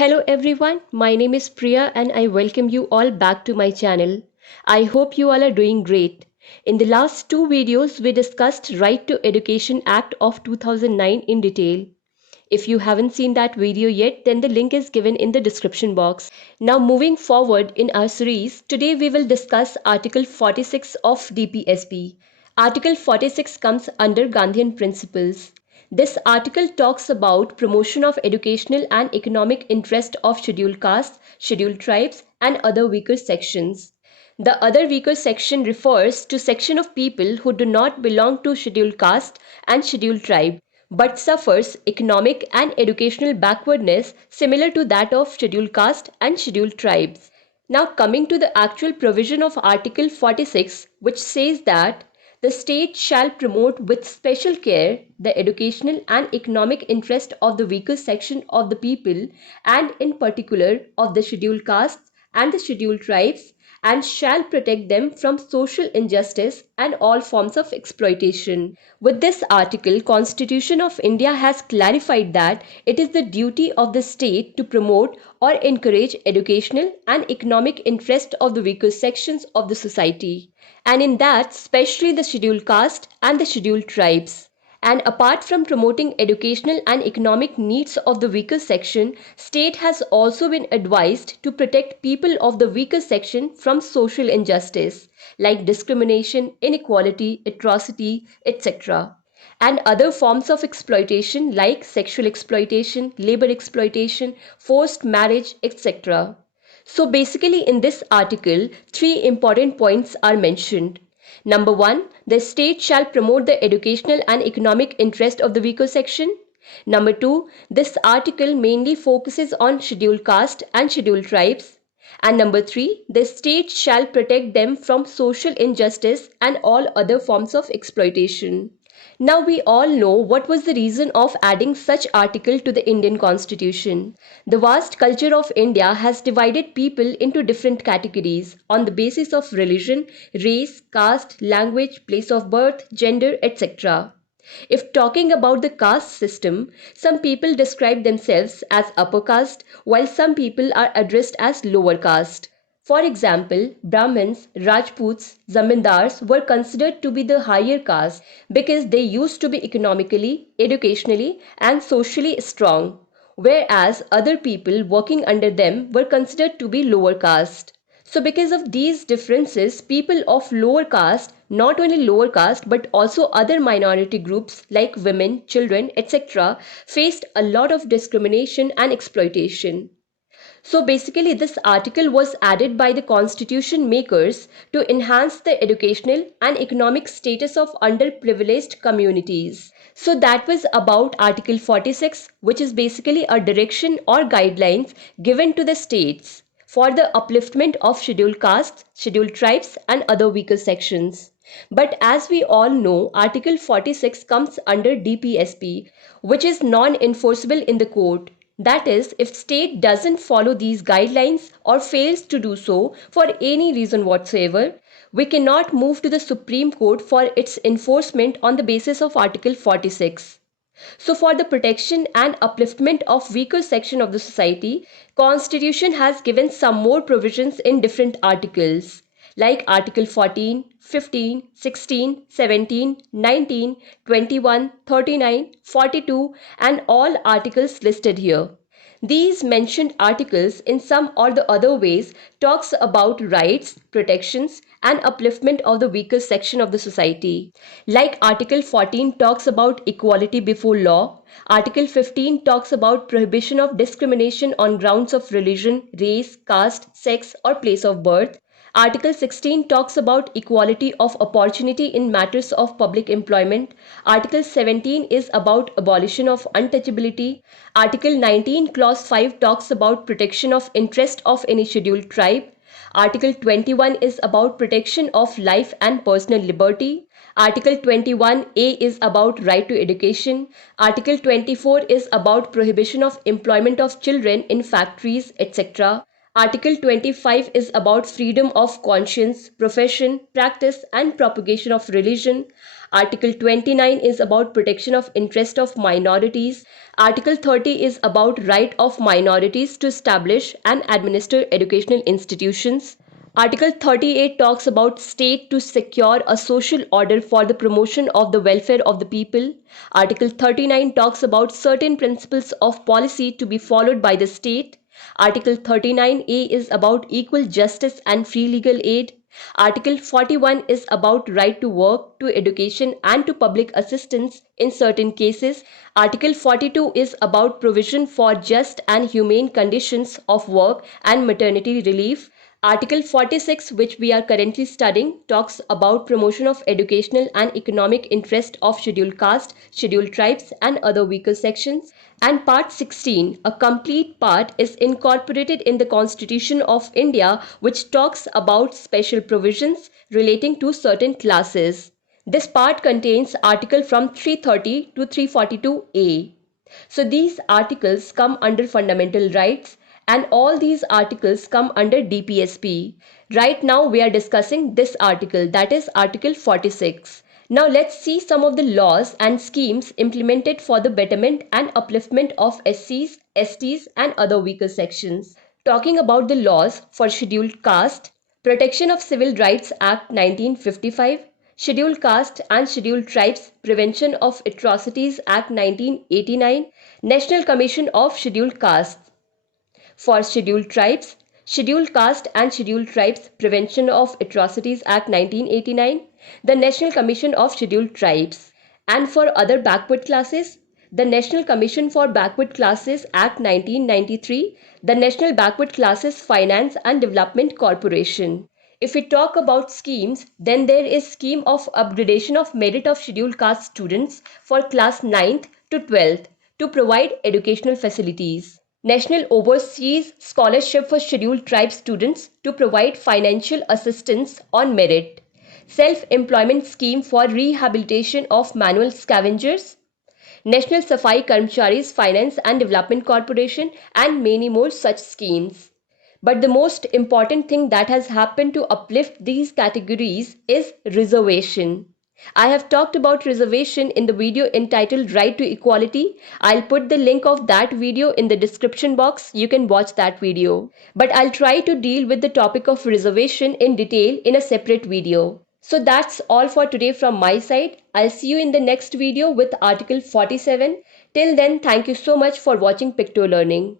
Hello everyone, my name is Priya and I welcome you all back to my channel. I hope you all are doing great. In the last two videos, we discussed Right to Education Act of 2009 in detail. If you haven't seen that video yet, then the link is given in the description box. Now moving forward in our series, today we will discuss Article 46 of DPSP. Article 46 comes under Gandhian principles. This article talks about promotion of educational and economic interest of scheduled castes, scheduled tribes and other weaker sections. The other weaker section refers to section of people who do not belong to scheduled caste and scheduled tribe but suffers economic and educational backwardness similar to that of scheduled caste and scheduled tribes. Now coming to the actual provision of Article 46, which says that the state shall promote with special care the educational and economic interest of the weaker section of the people and in particular of the scheduled castes and the scheduled tribes and shall protect them from social injustice and all forms of exploitation. With this article, Constitution of India has clarified that it is the duty of the state to promote or encourage educational and economic interest of the weaker sections of the society, and in that especially the scheduled caste and the scheduled tribes. And apart from promoting educational and economic needs of the weaker section, state has also been advised to protect people of the weaker section from social injustice like discrimination, inequality, atrocity, etc. and other forms of exploitation like sexual exploitation, labor exploitation, forced marriage, etc. So basically in this article, three important points are mentioned. Number one, the state shall promote the educational and economic interest of the weaker section. Number two, this article mainly focuses on scheduled caste and scheduled tribes. And number three, the state shall protect them from social injustice and all other forms of exploitation. Now we all know what was the reason of adding such article to the Indian Constitution. The vast culture of India has divided people into different categories on the basis of religion, race, caste, language, place of birth, gender, etc. If talking about the caste system, some people describe themselves as upper caste while some people are addressed as lower caste. For example, Brahmins, Rajputs, Zamindars were considered to be the higher caste because they used to be economically, educationally, and socially strong, whereas other people working under them were considered to be lower caste. So, because of these differences, people of lower caste, not only lower caste but also other minority groups like women, children, etc., faced a lot of discrimination and exploitation. So basically, this article was added by the constitution makers to enhance the educational and economic status of underprivileged communities. So that was about Article 46, which is basically a direction or guidelines given to the states for the upliftment of scheduled castes, scheduled tribes, and other weaker sections. But as we all know, Article 46 comes under DPSP, which is non-enforceable in the court. That is, if state doesn't follow these guidelines or fails to do so for any reason whatsoever, we cannot move to the Supreme Court for its enforcement on the basis of Article 46. So for the protection and upliftment of weaker section of the society, Constitution has given some more provisions in different articles like Article 14, 15, 16, 17, 19, 21, 39, 42 and all articles listed here. These mentioned articles in some or the other ways talks about rights, protections and upliftment of the weaker section of the society. Like Article 14 talks about equality before law, Article 15 talks about prohibition of discrimination on grounds of religion, race, caste, sex or place of birth. Article 16 talks about equality of opportunity in matters of public employment. Article 17 is about abolition of untouchability. Article 19 clause 5 talks about protection of interest of any scheduled tribe. Article 21 is about protection of life and personal liberty. Article 21A is about right to education. Article 24 is about prohibition of employment of children in factories, etc. Article 25 is about freedom of conscience, profession, practice and propagation of religion. Article 29 is about protection of interest of minorities. Article 30 is about right of minorities to establish and administer educational institutions. Article 38 talks about state to secure a social order for the promotion of the welfare of the people. Article 39 talks about certain principles of policy to be followed by the state. Article 39A is about equal justice and free legal aid. Article 41 is about right to work, to education and to public assistance in certain cases. Article 42 is about provision for just and humane conditions of work and maternity relief. Article 46, which we are currently studying, talks about promotion of educational and economic interest of scheduled caste, scheduled tribes and other weaker sections. And Part 16, a complete part, is incorporated in the Constitution of India, which talks about special provisions relating to certain classes. This part contains articles from 330 to 342A. So these articles come under fundamental rights and all these articles come under DPSP. Right now we are discussing this article, that is Article 46. Now let's see some of the laws and schemes implemented for the betterment and upliftment of SCs, STs and other weaker sections. Talking about the laws for scheduled caste, Protection of Civil Rights Act 1955, Scheduled Caste and Scheduled Tribes Prevention of Atrocities Act 1989, National Commission of Scheduled Castes. For Scheduled Tribes, Scheduled Caste and Scheduled Tribes Prevention of Atrocities Act 1989, the National Commission of Scheduled Tribes. And for other backward classes, the National Commission for Backward Classes Act 1993, the National Backward Classes Finance and Development Corporation. If we talk about schemes, then there is scheme of upgradation of merit of scheduled caste students for class 9th to 12th to provide educational facilities. National Overseas Scholarship for Scheduled Tribe students to provide financial assistance on merit. Self-employment scheme for rehabilitation of manual scavengers. National Safai Karmcharis Finance and Development Corporation and many more such schemes. But the most important thing that has happened to uplift these categories is reservation. I have talked about reservation in the video entitled Right to Equality. I'll put the link of that video in the description box. You can watch that video. But I'll try to deal with the topic of reservation in detail in a separate video. So that's all for today from my side. I'll see you in the next video with Article 47. Till then, thank you so much for watching Picto Learning.